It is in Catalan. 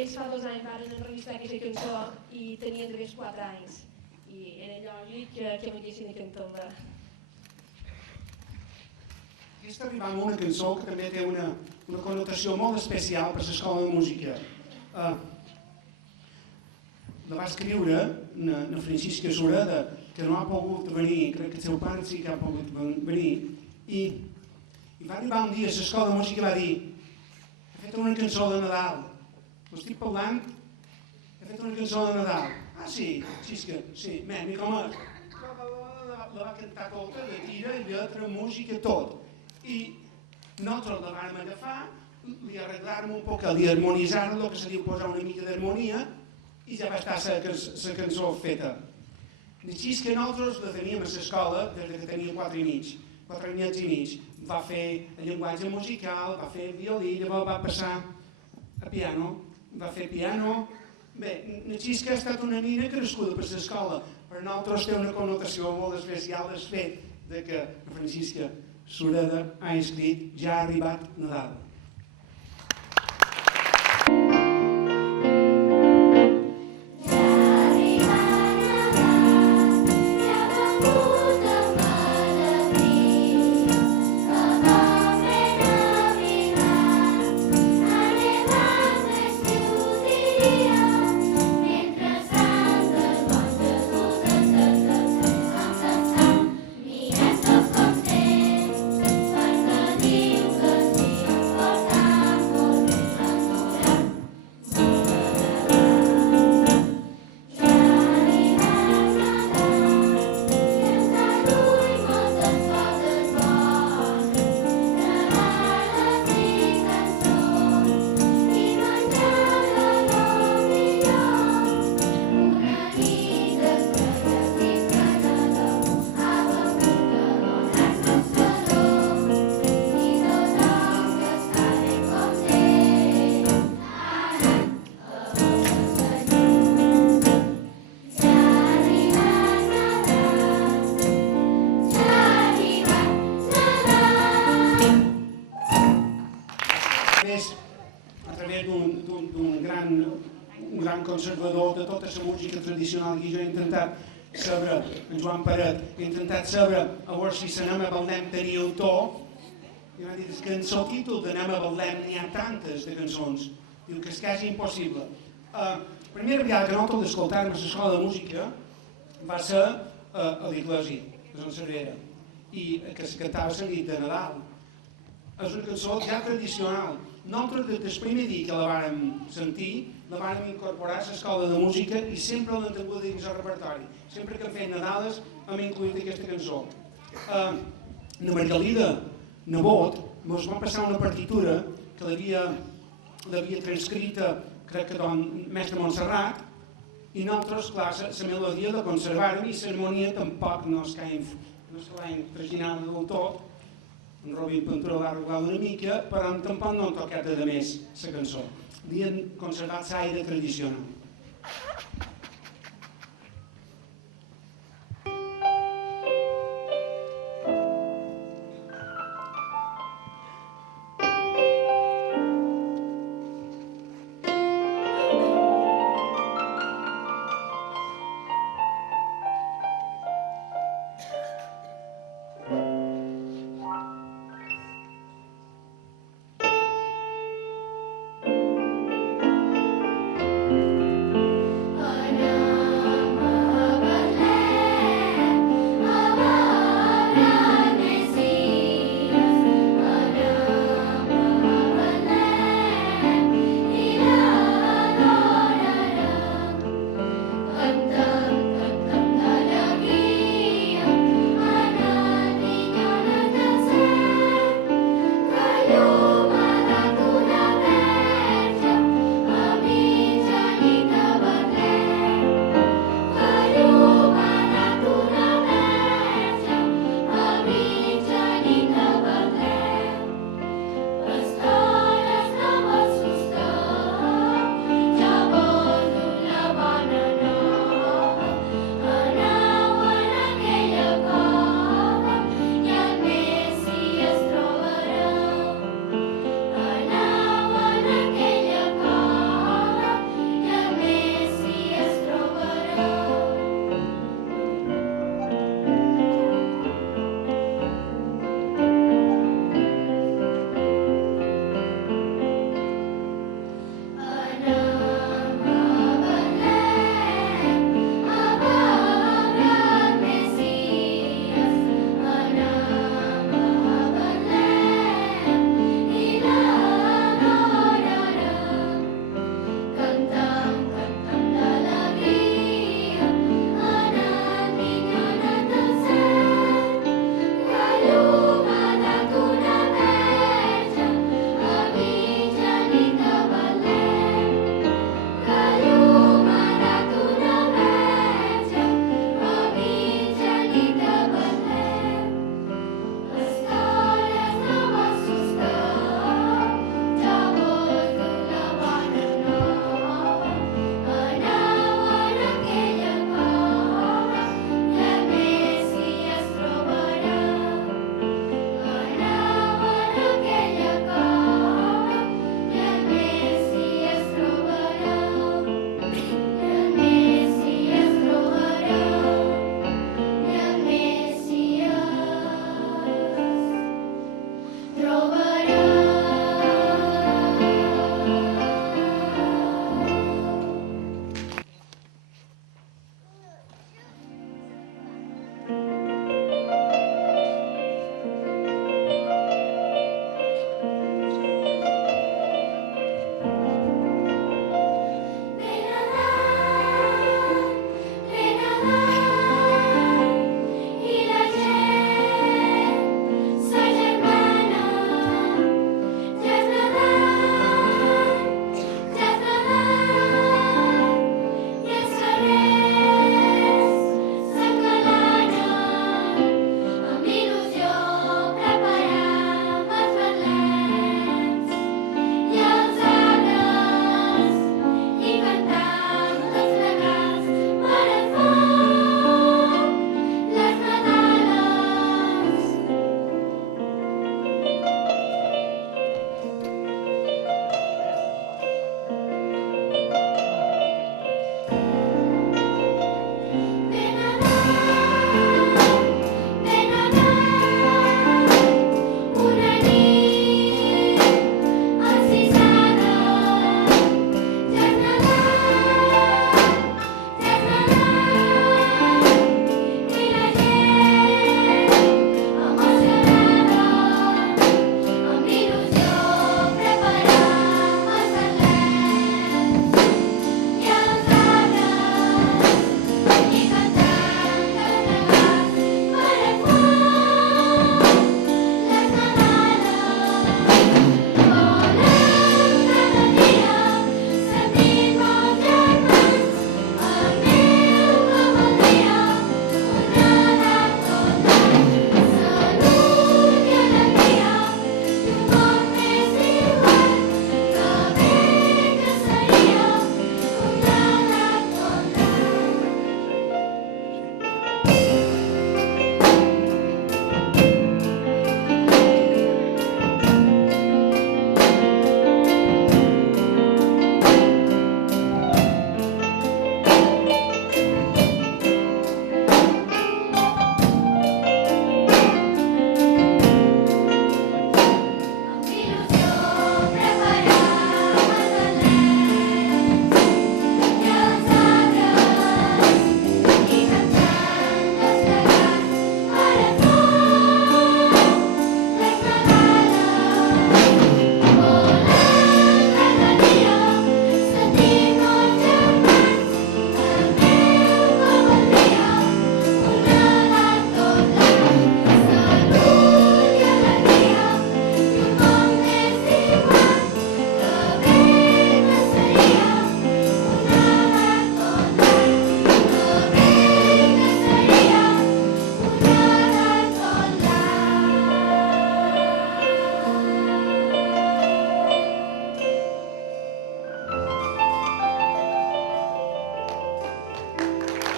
ells fa 2 anys van enregistrar aquesta cançó i tenien 3-4 anys. I era lògic que m'haguessin de cantar-la. Aquesta arribava una cançó que també té una connotació molt especial per l'escola de música. La va escriure na Francisca Sureda, que no ha pogut venir, crec que el seu pare sí que ha pogut venir, i va arribar un dia a l'escola de música i va dir: he fet una cançó de Nadal, ho estic parlant, he fet una cançó de Nadal. Ah, sí, sí, i com és? La va cantar tota, de tira i lletra, música, tot. I nosaltres la vam agafar, li arreglàrem un poc, li harmonitzàrem, el que se diu posar una mica d'harmonia, i ja va estar la cançó feta. Així que nosaltres la teníem a l'escola des que tenia 4 anyets i mig. Va fer el llenguatge musical, va fer violí, llavors va passar a piano, va fer piano. Bé, així que ha estat una nina crescuda per l'escola. Per nosaltres té una connotació molt especial el fet que Francisca Sureda ha escrit Ja ha arribat Nadal. A través d'un gran conservador de tota la música tradicional, i jo he intentat saber, en Joan Paret, he intentat saber a veure si l'Anem a Betlem tenia un to, i m'ha dit que en el títol d'Anem a Betlem n'hi ha tantes de cançons, diu que és quasi impossible. La primera vegada que nosaltres l'escoltàrem a l'escola de música va ser a l'Iglesi, a Sant Cervera, i que es cantava la nit de Nadal. És una cançó ja tradicional. Nosaltres, des del primer dia que la vàrem sentir, la vàrem incorporar a l'escola de música i sempre l'hem tingut dins el repertori. Sempre que hem fet Nadales hem incluït aquesta cançó. Na Margalida Nebot ens va passar una partitura que l'havia transcrita, crec que el mestre Montserrat, i nosaltres, clar, la melodia la conservàrem i l'harmonia tampoc no se va traginar del tot. En Robin Ventura l'ha arreglat una mica, però tampoc no han tocat de més la cançó. Li han conservat l'aire tradicional.